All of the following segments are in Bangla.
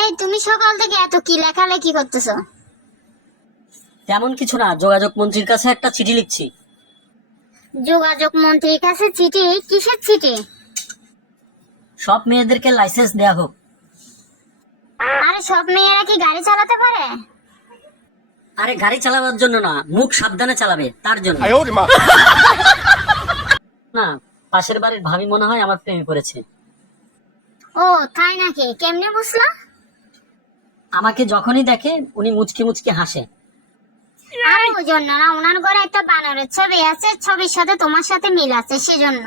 এই তুমি সকাল থেকে এত কি লেখালেখি করতেছো? তেমন কিছু না, যোগাযোগ মন্ত্রীর কাছে একটা চিঠি লিখছি। যোগাযোগ মন্ত্রীর কাছে চিঠি? কিসের চিঠি? সব মেয়েদেরকে লাইসেন্স দেয়া হোক। আরে সব মেয়েরা কি গাড়ি চালাতে পারে? আরে গাড়ি চালাবার জন্য না, মুখ সাবধানে চালাবে তার জন্য। না, পাশের বাড়ির ভাবি মনে হয় আমার প্রেমে পড়েছে। ও তাই নাকি? কেমনে বুঝলা? আমাকে যখনই দেখে উনি মুচকি মুচকি হাসে। আরে ওই জন্য না, ওনার ঘরে একটা বানরের ছবি আছে, ছবির সাথে তোমার সাথে মিল আছে সেজন্য।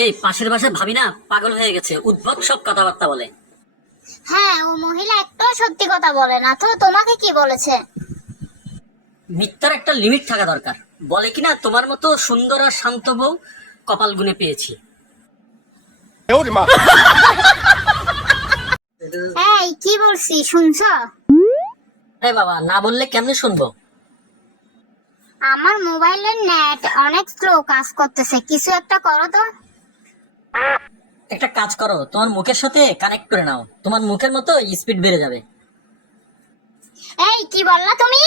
এই পাশের বাসার ভাবি না পাগল হয়ে গেছে, উদ্ভট সব কথাবার্তা বলে। হ্যাঁ, ও মহিলা একটাও সত্যি কথা বলে না। তো তোমাকে কি বলেছে? মিথ্যার একটা লিমিট থাকা দরকার। বলে কিনা তোমার মতো সুন্দর আর শান্ত বউ কপাল গুনে পেয়েছি। এই কি বলছি শুনছো? আরে বাবা, না বললে কেমনে শুনবো? আমার মোবাইলের নেট অনেক স্লো কাজ করতেছে, কিছু একটা করো তো। একটা কাজ করো, তোমার মুখের সাথে কানেক্ট করে নাও, তোমার মুখের মতো স্পিড বেড়ে যাবে। এই কি বললা তুমি?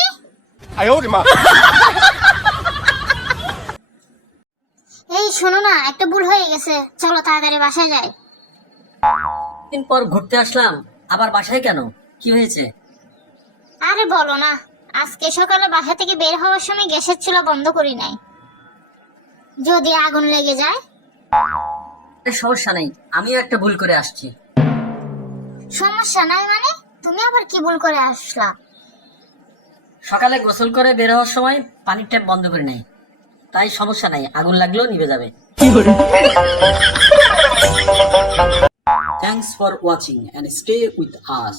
এই শোনো না, একটা ভুল হয়ে গেছে, চলো তাড়াতাড়ি বাসায় যাই। দিন পর ঘুরতে আসলাম, আবার বাসায় কেন? কি হয়েছে? আরে বলো না, আজকে সকালে বাসা থেকে বের হওয়ার সময় গ্যাসের চুলা বন্ধ করি নাই, যদি আগুন লেগে যায়। আরে সমস্যা নেই, আমিও একটা ভুল করে আসছি। সমস্যা নাই মানে? তুমি আবার কি ভুল করে আসলা? সকালে গোসল করে বের হওয়ার সময় পানির ট্যাপ বন্ধ করে নেই, তাই সমস্যা নাই, আগুন লাগলেও নিভে যাবে। Thanks for watching and stay with us.